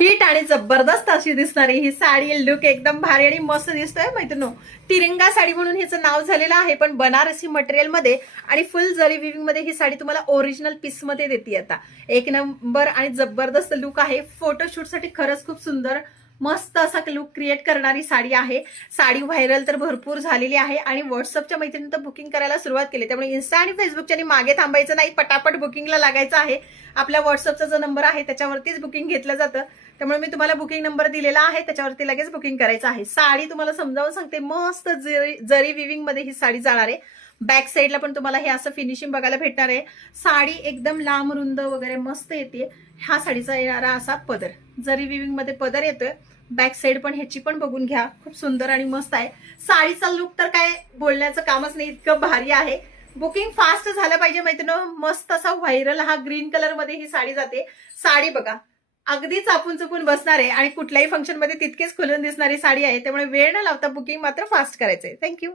Hit आणि जबरदस्त अशी दिसणारी ही साडी, लुक एकदम भारी आणि मस्त दिसतोय मैत्रिणी. तिरंगा साडी म्हणून हिचं नाव झालेलं आहे, पण बनारसी मटेरियल मध्ये आणि फुल जरी विविंग मध्ये ही साडी तुम्हाला ओरिजिनल पीस मध्ये देते. आता एक नंबर आणि जबरदस्त लुक आहे. फोटोशूट साठी खरंच खूप सुंदर मस्त असा लुक क्रिएट करणारी साडी आहे. साडी व्हायरल तर भरपूर झालेली आहे आणि व्हॉट्सअपच्या मैत्रिणी तर बुकिंग करायला सुरुवात केली. त्यामुळे इन्स्टा आणि फेसबुकच्या मागे थांबायचं नाही, पटापट बुकिंगला लागायचं आहे. आपल्या व्हॉट्सअपचा जो नंबर आहे त्याच्यावरतीच बुकिंग घेतलं जातं. त्यामुळे मी तुम्हाला बुकिंग नंबर दिलेला आहे, त्याच्यावरती लगेच बुकिंग करायचं आहे. साडी तुम्हाला समजावून सांगते, मस्त जरी विविंग मध्ये ही साडी जाणार आहे. बॅक साईडला पण तुम्हाला हे असं फिनिशिंग बघायला भेटणार आहे. साडी एकदम लांब रुंद वगैरे मस्त येते. ह्या साडीचा येणारा असा पदर, जरी विविंग मध्ये पदर येतोय. बॅक साईड पण ह्याची पण बघून घ्या, खूप सुंदर आणि मस्त आहे. साडीचा लुक तर काय बोलण्याचं कामच नाही, इतकं भारी आहे. बुकिंग फास्ट झालं पाहिजे मैत्रिणी. मस्त असा व्हायरल हा ग्रीन कलर मध्ये ही साडी जाते. साडी बघा अगदी चापून चुपून बसणार आहे आणि कुठल्याही फंक्शन मध्ये तितकेच खुलून दिसणारी साडी आहे. त्यामुळे वेळ न लावता बुकिंग मात्र फास्ट करायचंय. थँक्यू.